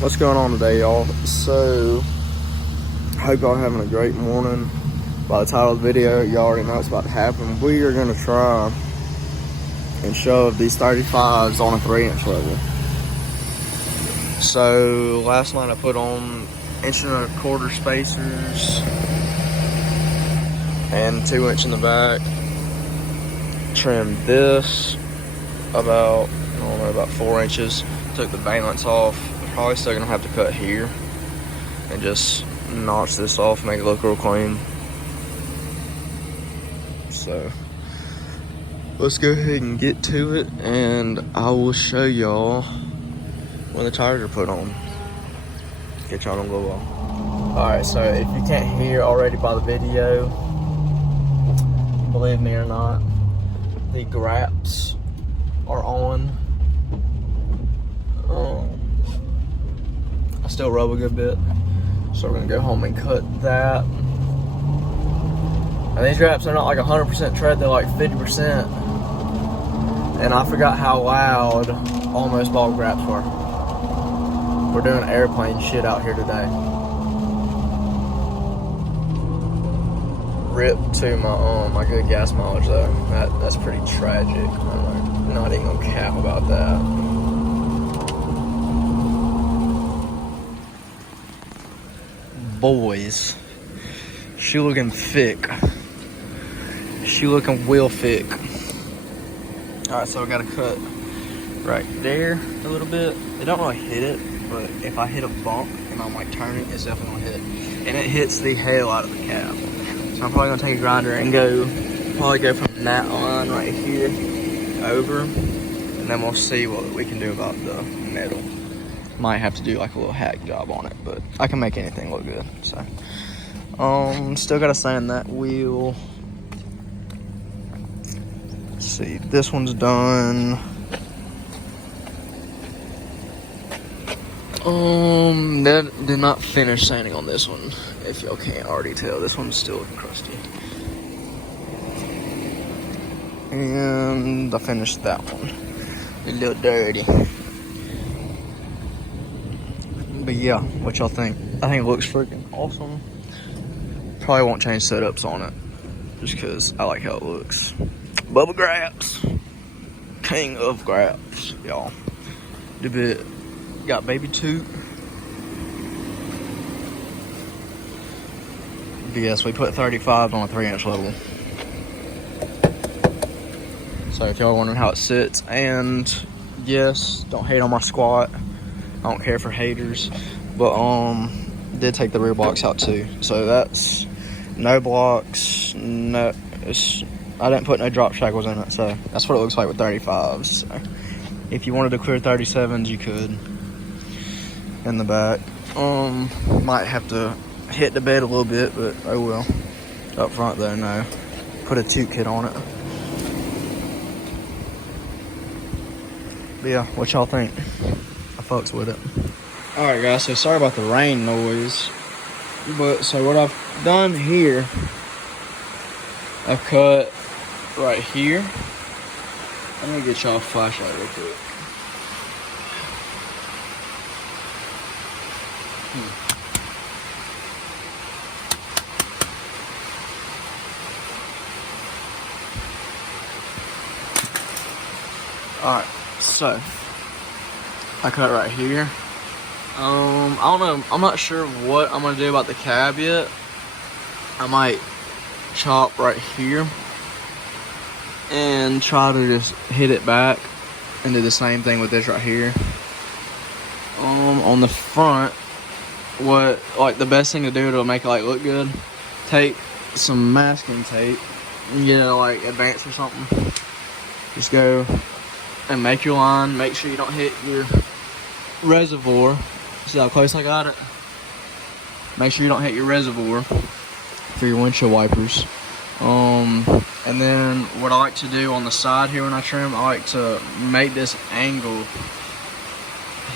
What's going on today, y'all? So, I hope y'all having a great morning. By the title of the video, you already know what's about to happen. We are going to try and shove these 35s on a 3-inch level. So, last night I put on 1.25 inch spacers and 2 inch in the back. Trimmed this about 4 inches. Took the valance off. Probably still gonna have to cut here and just notch this off, make it look real clean. So let's go ahead and get to it, and I will show y'all when the tires are put on. Get y'all on go off. Alright, so if you can't hear already by the video, believe me or not, the graps are on. I still rub a good bit, so we're gonna go home and cut that. And these graps are not like 100% tread, they're like 50%. And I forgot how loud almost bald graps were. We're doing airplane shit out here today. Rip to my good gas mileage though. That's pretty tragic. I'm not even gonna cap about that. Boys, she looking thick. She looking real thick. Alright, so I got to cut right there a little bit. It don't really hit it, but if I hit a bump and I'm like turning, it's definitely gonna hit. And it hits the hell out of the cab. So I'm probably gonna take a grinder and go from that line right here over, and then we'll see what we can do about the metal. Might have to do like a little hack job on it, but I can make anything look good. So still gotta sand that wheel. Let's see, this one's done. Did not finish sanding on this one, if y'all can't already tell. This one's still looking crusty. And I finished that one. A little dirty. But yeah, what y'all think? I think it looks freaking awesome. Probably won't change setups on it, just because I like how it looks. Bubba Graps, king of graps, y'all. Got baby toot. But yes, we put 35 on a 3-inch level. So if y'all wondering how it sits, and yes, don't hate on my squat. I don't care for haters, but did take the rear blocks out too. So that's no blocks, I didn't put no drop shackles in it, so that's what it looks like with 35s. So if you wanted to clear 37s, you could in the back. Might have to hit the bed a little bit, but oh well. Up front though, no. Put a toot kit on it. But yeah, what y'all think? I fucks with it. Alright guys, so sorry about the rain noise. But so what I've done here, I've cut right here. Let me get y'all a flashlight real quick. Alright, so I cut right here. I don't know, I'm not sure what I'm gonna do about the cab yet. I might chop right here and try to just hit it back and do the same thing with this right here. On the front, the best thing to do to make it like look good, take some masking tape and get it like advanced or something. Just go and make your line. Make sure you don't hit your reservoir. See how close I got it? Make sure you don't hit your reservoir for your windshield wipers. And then what I like to do on the side here when I trim, I like to make this angle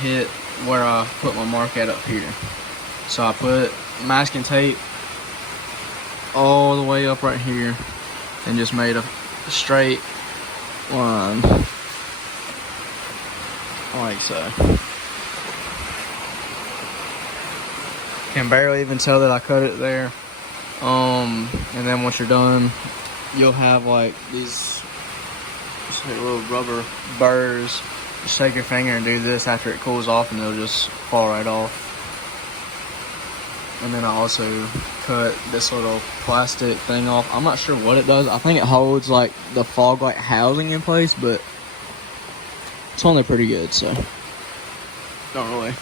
hit where I put my mark at up here. So I put masking tape all the way up right here and just made a straight line like so. can barely even tell that I cut it there. And then once you're done, you'll have like these little rubber burrs. Just take your finger and do this after it cools off, and it'll just fall right off. And then I also cut this little plastic thing off. I'm not sure what it does. I think it holds like the fog light housing in place, but it's only pretty good, so don't really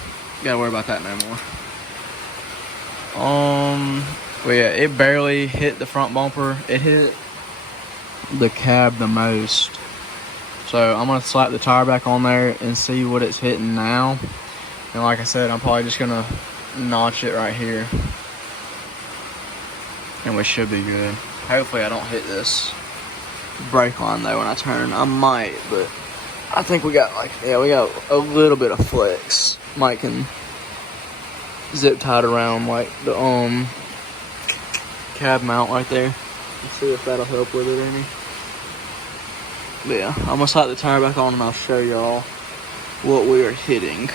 gotta worry about that no more. Well, yeah, it barely hit the front bumper. It hit the cab the most. So I'm gonna slap the tire back on there and see what it's hitting now. And like I said, I'm probably just gonna notch it right here, and we should be good. Hopefully I don't hit this brake line though when I turn. I might, but I think we got we got a little bit of flex. Mike can zip tied around like the cab mount right there. Let's see if that'll help with it any. But yeah, I'm gonna slap the tire back on and I'll show y'all what we are hitting.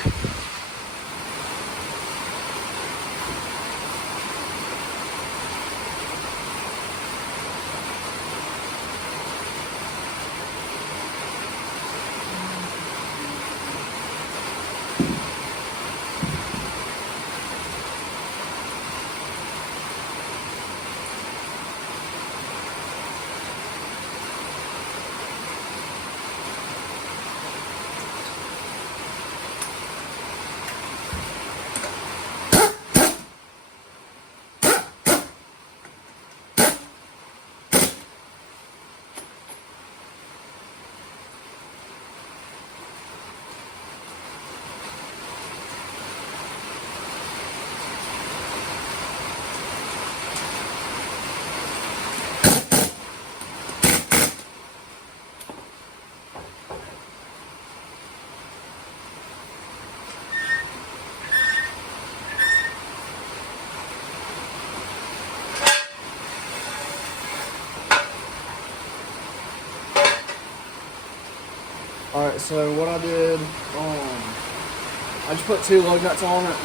Alright, so what I did, I just put 2 lug nuts on it.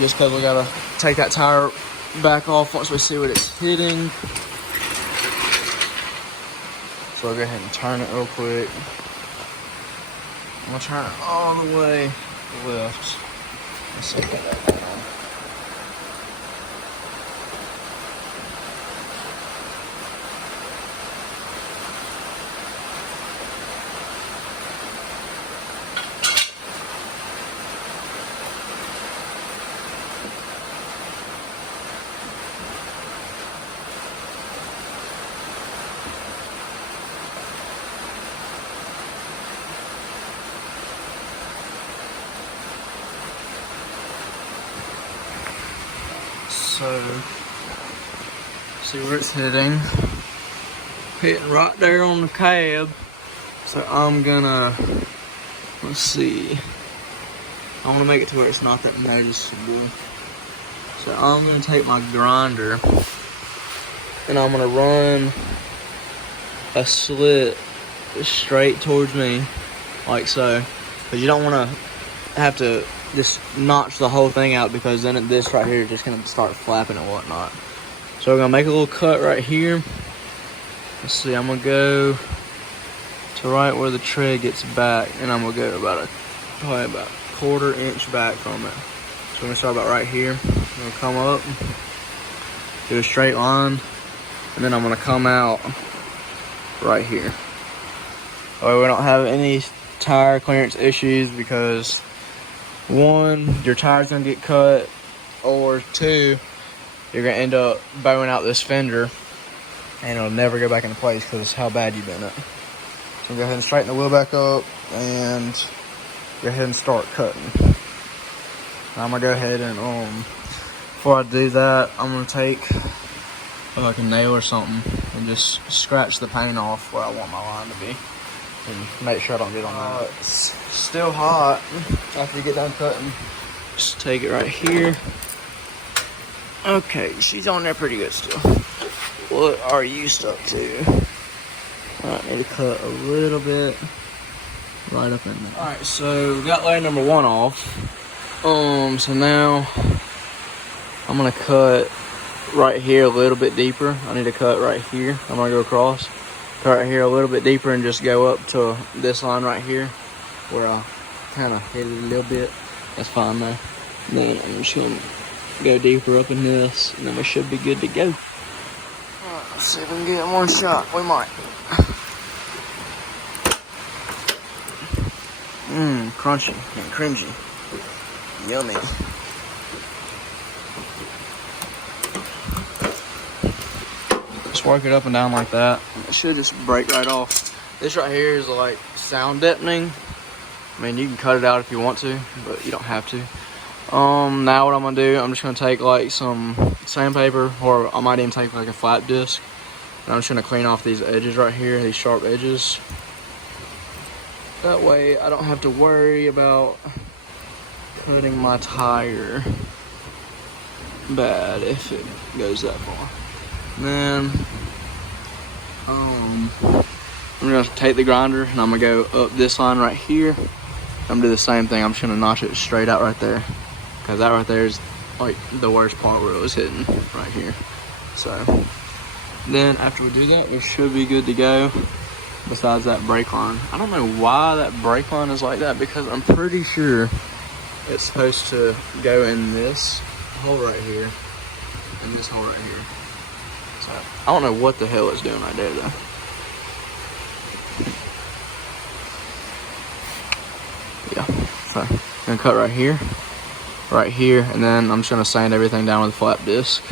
Just because we gotta take that tire back off once we see what it's hitting. So I'll go ahead and turn it real quick. I'm gonna turn it all the way left. Let's see if that goes on. So, see where it's hitting. Hitting right there on the cab. So I'm gonna, let's see. I wanna make it to where it's not that noticeable. So I'm gonna take my grinder and I'm gonna run a slit straight towards me, like so. Because you don't wanna have to just notch the whole thing out, because then this right here is just gonna start flapping and whatnot. So we're gonna make a little cut right here. Let's see, I'm gonna go to right where the tread gets back, and I'm gonna go probably about 1/4 inch back from it. So we're gonna start about right here. I'm gonna come up, do a straight line, and then I'm gonna come out right here. That way we don't have any tire clearance issues, because 1, your tire's gonna get cut, or 2, you're gonna end up bowing out this fender and it'll never go back into place because of how bad you bent it. So go ahead and straighten the wheel back up and go ahead and start cutting. Now I'm gonna go ahead and before I do that, I'm gonna take like a nail or something and just scratch the paint off where I want my line to be, and make sure I don't get on that. It's still hot after you get done cutting. Just take it right here. Okay, she's on there pretty good still. What are you stuck to? I need to cut a little bit right up in there. Alright, so we got layer number 1 off. So now I'm gonna cut right here a little bit deeper. I need to cut right here. I'm gonna go across, cut right here a little bit deeper, and just go up to this line right here where I kind of hit it a little bit. That's fine though. And then I'm just gonna go deeper up in this, and then we should be good to go. Alright, let's see if we can get one shot. We might. Crunchy and cringy. Yummy. Just work it up and down like that. It should just break right off. This right here is like sound deadening. I mean, you can cut it out if you want to, but you don't have to. Now what I'm gonna do, I'm just gonna take like some sandpaper, or I might even take like a flat disc. And I'm just gonna clean off these edges right here, these sharp edges. That way I don't have to worry about cutting my tire bad if it goes that far. And then I'm gonna take the grinder and I'm gonna go up this line right here. I'm gonna do the same thing. I'm just gonna notch it straight out right there, because that right there is like the worst part where it was hitting right here. So then after we do that, we should be good to go. Besides that brake line, I don't know why that brake line is like that, because I'm pretty sure it's supposed to go in this hole right here and this hole right here. So I don't know what the hell it's doing right there though. Yeah, so I'm gonna cut right here, and then I'm just gonna sand everything down with a flat disc.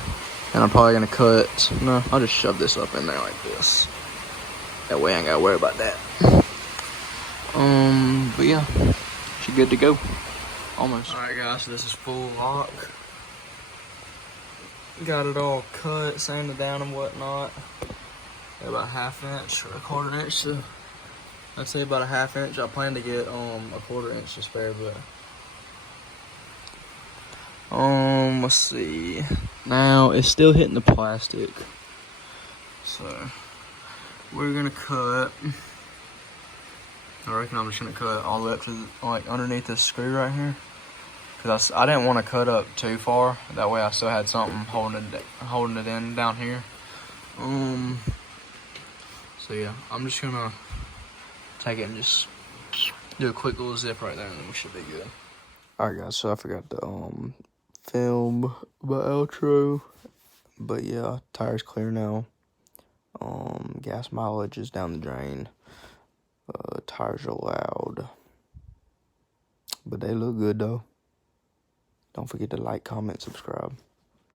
And I'm probably gonna cut, no, I'll just shove this up in there like this. That way I ain't gotta worry about that. But yeah, she's good to go. Almost. Alright guys, so this is full lock. Got it all cut, sanded down and whatnot. Got about a 1/2 inch or a 1/4 inch to, I'd say about a 1/2 inch. I plan to get a 1/4 inch to spare, but let's see. Now it's still hitting the plastic. So we're gonna cut, I reckon I'm just gonna cut all the way up to like underneath this screw right here, because I didn't want to cut up too far. That way I still had something holding it in down here. So yeah, I'm just gonna take it and just do a quick little zip right there, and then we should be good. Alright guys, so I forgot to film the outro, but yeah, tire's clear now. Gas mileage is down the drain. Tires are loud, but they look good though. Don't forget to like, comment, subscribe.